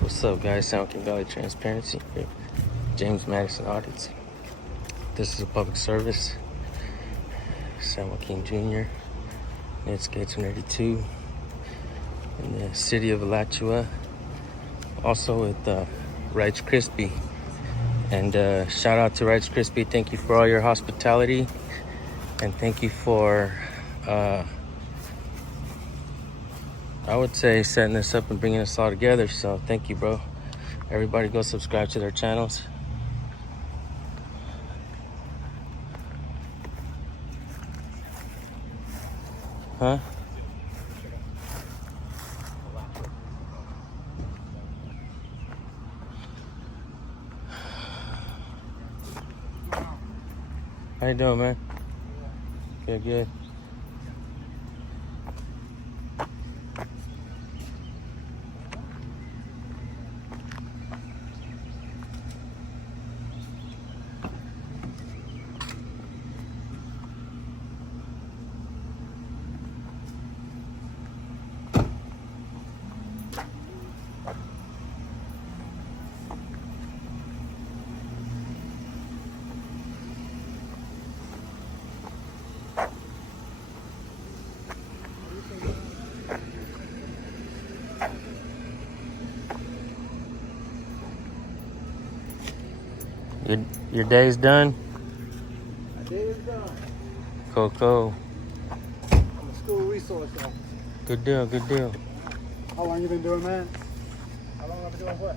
What's up, guys? San Joaquin Valley Transparency here. James Madison Audits. This is a public service. San Joaquin Jr. Netscape 182 in the city of Alachua. Also with Rice Krispie. And shout out to Rice Krispie. Thank you for all your hospitality. And thank you for, I would say, setting this up and bringing us all together. So thank you, bro. Everybody go subscribe to their channels. Huh? How you doing, man? Good, good. Your day's done? My day is done. Cool. I'm a school resource officer. Good deal, good deal. How long you been doing that? How long have I been doing what?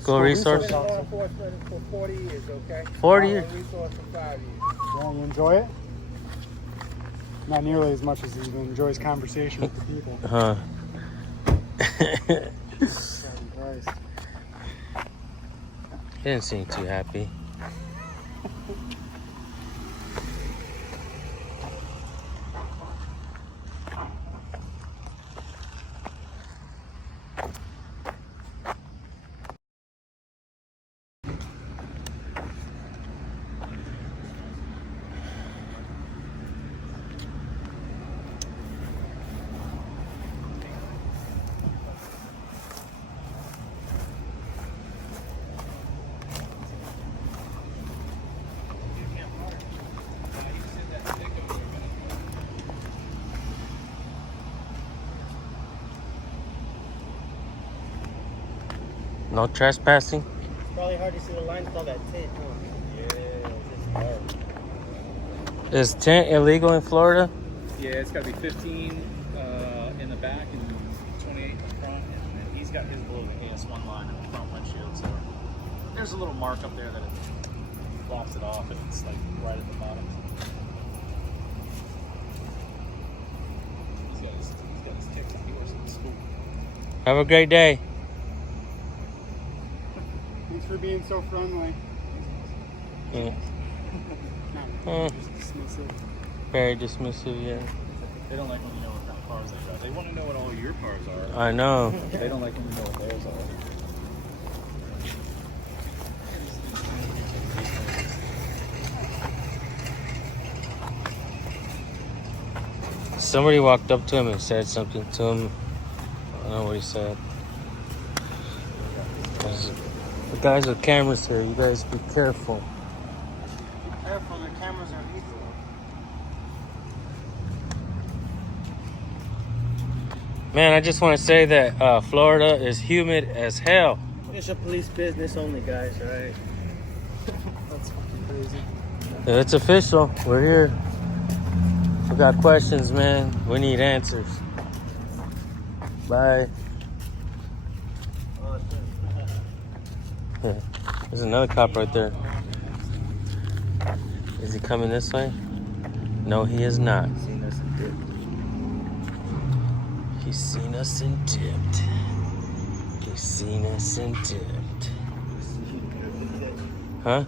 School resource? I've been law enforcement for 40 years, okay? 40 years? Resource for 5 years. Yeah, you enjoy it? Not nearly as much as you enjoys conversation with the people. Huh. Christ. He didn't seem too happy. No trespassing? It's probably hard to see the lines with all that tint, huh? Yeah, it's hard. Is tent illegal in Florida? Yeah, it's got to be 15 in the back and 28 in the front. And he's got his below the AS1 line in the front windshield. So there's a little mark up there that it blocks it off, and it's like right at the bottom. He's got his ticks on. He works at the school. Have a great day. Thanks for being so friendly. Yeah. Just dismissive. Very dismissive, yeah. They don't like when you know what kind of cars they drive. They want to know what all your cars are. I know. They don't like when you know what theirs are. Somebody walked up to him and said something to him. I don't know what he said. The guys with cameras here, you guys be careful. Be careful, the cameras are lethal. Man, I just want to say that Florida is humid as hell. It's a police business only, guys, alright? That's fucking crazy. It's official. We're here. We got questions, man. We need answers. Bye. There's another cop right there. Is he coming this way? No, he is not. He's seen us and tipped. He's seen us and tipped. Huh?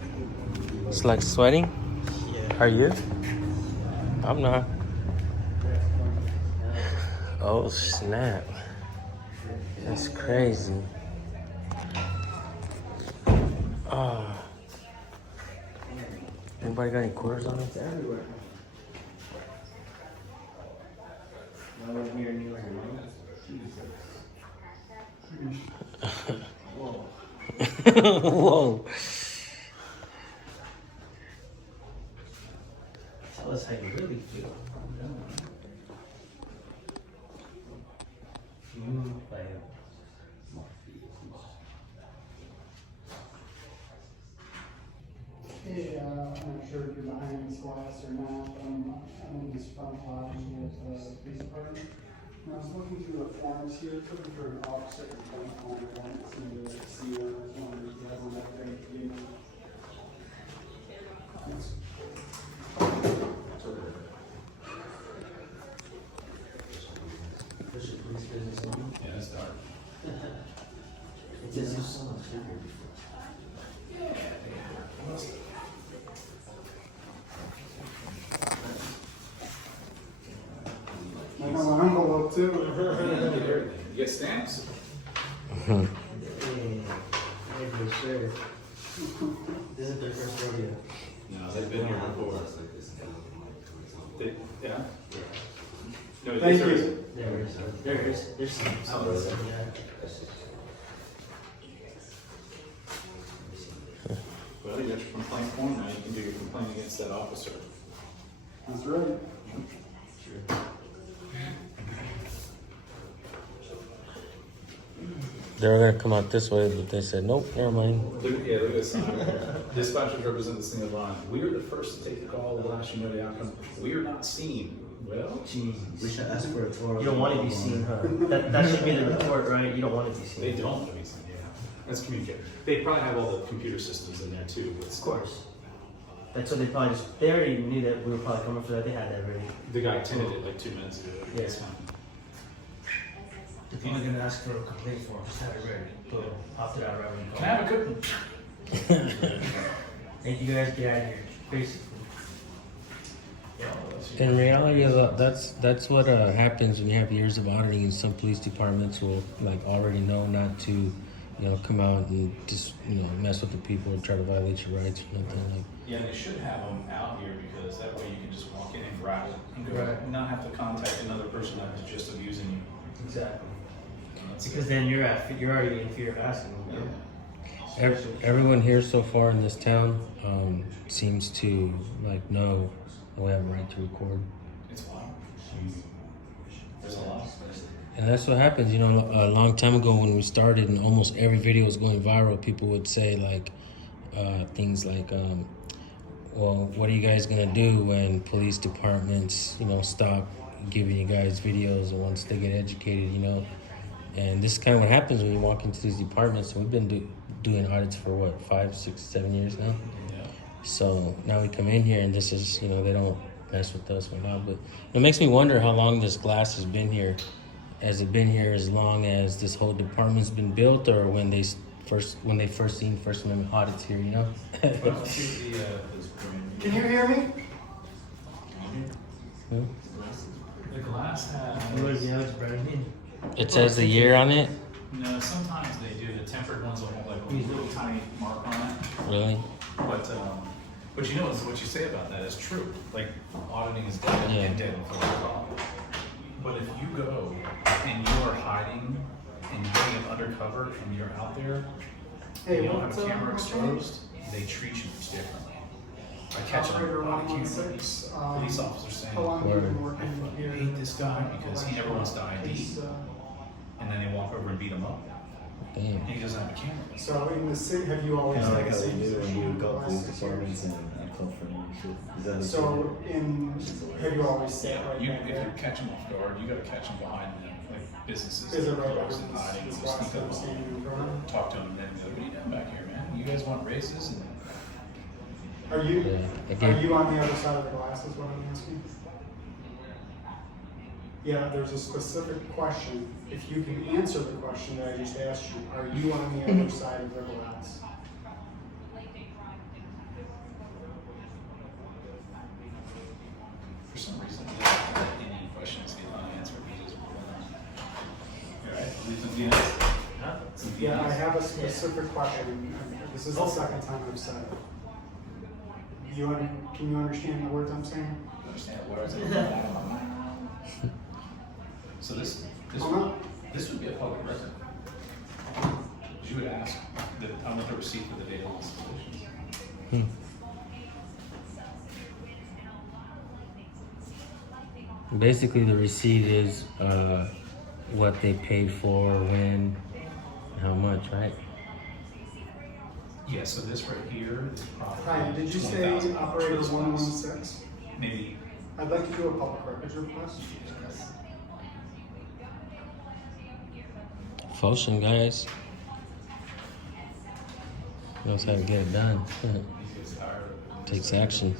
It's like sweating? Yeah. Are you? I'm not. Oh, snap. That's crazy. Oh. Anybody got any quarters on them? Everywhere. Whoa. Tell us how you really feel. Hey, I'm not sure if you're behind this glass or not. I'm in this front lobby with the police department. And I was looking through the forms here, looking for an officer complaint on it. I don't seem to see one. I was wondering if you have one that great to give me. Thanks. Yeah, it's dark. It's just so much bigger before. I have an envelope too. You get stamps? This is their first rodeo. No, they've been here before. Yeah? No, Thank there is- you. There's some of them, yeah. Well, you got your complaint form now, you can do your complaint against that officer. That's right. They were gonna come out this way, but they said, nope, never mind. Look at this sign. Dispatchers represent the scene of line. We are the first to take the call. We'll let you know the outcome. We are not seen. Well, Jeez. We should ask for a tour. You don't want to be seen, huh? That should be the report, right? You don't want to be seen. they don't want to be seen. Yeah, that's communicated. They probably have all the computer systems in there too. Of course. That's what they probably just, they already knew that we were probably coming for that. They had that ready. The guy attended it like 2 minutes ago. Yeah. It's fine. If you're gonna ask for a complaint form, just have it ready. Boom. After that, right when you call. Can I have a cookie? Thank you guys, get out of here. Basically. Yeah, In reality, that's what happens when you have years of auditing, and some police departments will like already know not to, come out and just mess with the people and try to violate your rights or nothing like. Yeah, they should have them out here because that way you can just walk in and grab it and go, Right. and not have to contact another person that is just abusing you. Exactly. That's Because it. then you're already in fear of asking them. Yeah. Everyone here so far in this town seems to know we have a right to record. It's wild. There's a lot. And that's what happens, a long time ago when we started and almost every video was going viral, people would say things like, well, what are you guys gonna do when police departments, stop giving you guys videos and once they get educated, And this is kind of what happens when you walk into these departments. So we've been doing audits for what, 5, 6, 7 years now? Yeah. So now we come in here and this is, they don't mess with us or not. But it makes me wonder how long this glass has been here. Has it been here as long as this whole department's been built, or when they first seen First Amendment audits here, Well, let's see this brand. Can you hear me? The glass has. It says the year on it? No, sometimes they do. The tempered ones will have like a little tiny mark on it. Really? But what you say about that is true. Like auditing is dead Yeah. and dead for the problem. But if you go and you are hiding and you're getting undercover and you're out there, Hey, and you don't what's have a up, camera what's exposed, they treat you differently. I catch them Operator on camera. 116, Police officers saying, How long have you been I working fucking here? hate this guy because he never wants to ID. And then they walk over and beat him up. Damn. And he doesn't have a camera. So in the city, have you always Kind of had like the how they same do when position you for the go last police 6 departments years? and come from you. Is that So have you always sat right You, back if there? you catch them off guard, you gotta catch them behind them, like businesses. Is it right back close and hiding, in just the sneak up on standing them, in front of them? talk to them, and then go, what are you doing back here, man? You guys want raises? And Are you, Yeah. are you on the other side of the glass is what I'm asking? Yeah, there's a specific question. If you can answer the question that I just asked you, are you on the other side of the glass? for some reason, any questions get unanswered. You just move on. All right, leave some DNS. Some Yeah, I DNS. have a specific question. This is the second time I've said it. Can you understand the words I'm saying? Understand what I was saying? So this would be a public record. You would ask that I'm with the receipt Basically, the receipt is what they paid for, when, how much, right? Yeah, so this right here is Hi, probably did you say 20,000 operator for this 116? Maybe. I'd like to do a public records request. Fotion, guys. Knows how to get it done. Takes action.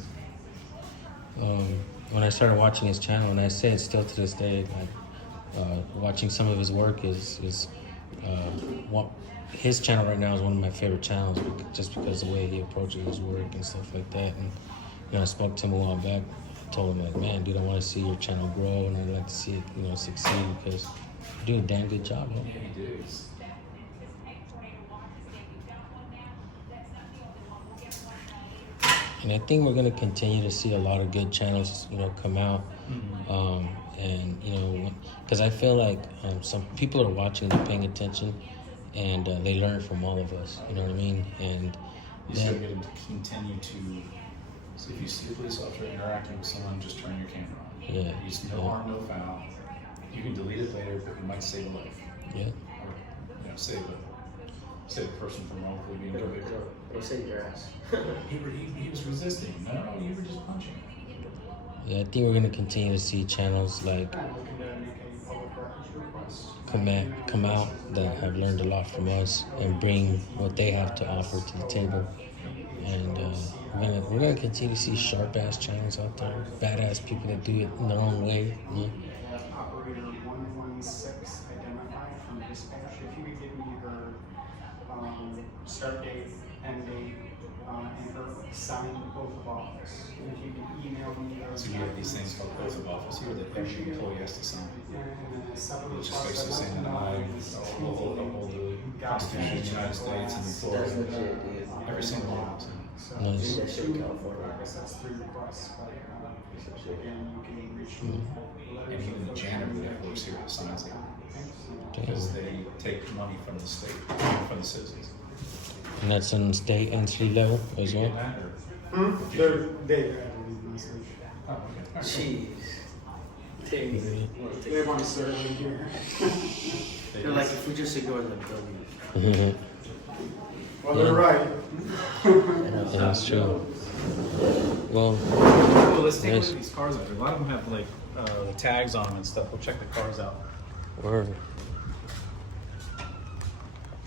When I started watching his channel, and I say it still to this day, like, watching some of his work is his channel right now is one of my favorite channels, just because of the way he approaches his work and stuff like that. And I spoke to him a while back. I told him, like, man, dude, I want to see your channel grow, and I'd like to see it, succeed, because you do a damn good job, man. Yeah, he do. And I think we're going to continue to see a lot of good channels, come out. And, because I feel like some people are watching, they're paying attention, and they learn from all of us, you know what I mean? And You still get him to continue to. So if you see a police officer interacting with someone, just turn your camera on. Yeah. Use no harm, no foul. You can delete it later, but you might save a life. yeah. Or, save a person from wrongfully being convicted. It'll save your ass. He was resisting. No, you were just punching. Yeah, I think we're going to continue to see channels like I'm looking to make a public records request. come out that have learned a lot from us and bring what they have to offer to the table. And we're gonna continue to see sharp ass channels out there, badass people that do it in their own way. Yeah. Operator 116 identified from dispatch. If you could give me her start date, end date, and her signed oath of office. And if you can email me those. So you have these things called oath of office here that every employee has to sign. And then a separate Which is basically request, saying I'd that I like to know will uphold the Constitution of the United States and That's employ legit, dude. every single one. So, Nice. That shit in California. I guess that's 3 requests, but again, you can reach me. And even the janitor that works here signs it. Because they take money from the state, from the citizens. And that's on state and city level as well. They Oh, okay. All right. Jeez. They want to serve me here. They're like, if we just ignore them, they'll leave. Well, they're right. That's true. Well, Well, let's take a look Nice. at these cars out there. A lot of them have like the tags on them and stuff. We'll check the cars out. word.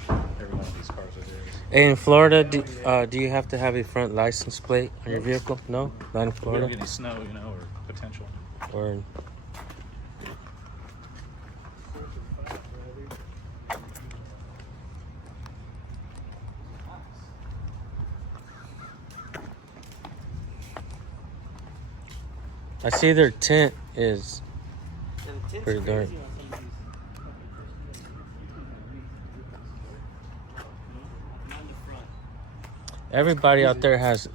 Every one of these cars are theirs. Hey, in Florida, do you have to have a front license plate on your vehicle? No, not in We don't Florida. get any snow, or potential. Or I see their tent is pretty dark. Everybody out there has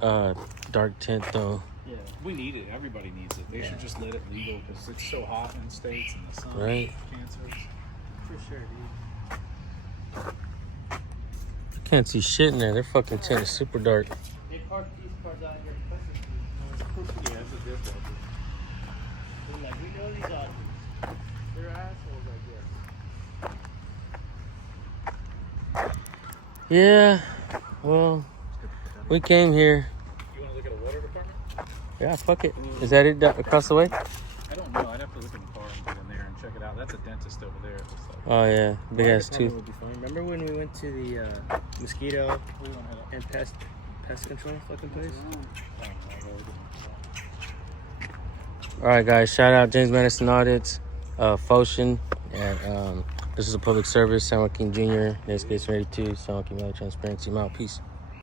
dark tint though. Yeah, we need it. Everybody needs it. They should just let it legal because it's so hot in the States and the sun, Right. cancers. For sure, dude. I can't see shit in there. Their fucking tent is super dark. They park these cars out here. Yeah, it's a difference. They're like, we know these Audis. They're assholes, I guess. Yeah, well, we came here. You want to look at a water department? Yeah, fuck it. Is that it across the way? I don't know. I'd have to look in the car and get in there and check it out. That's a dentist over there. It looks like. Oh yeah, big ass Department tooth. would be fine. Remember when we went to the mosquito We don't have and pest control fucking place? All right, guys. Shout out James Madison Audits, Fotion, and this is a public service. San Joaquin Jr. Next case ready to San Joaquin Valley Transparency. I'm out. Peace.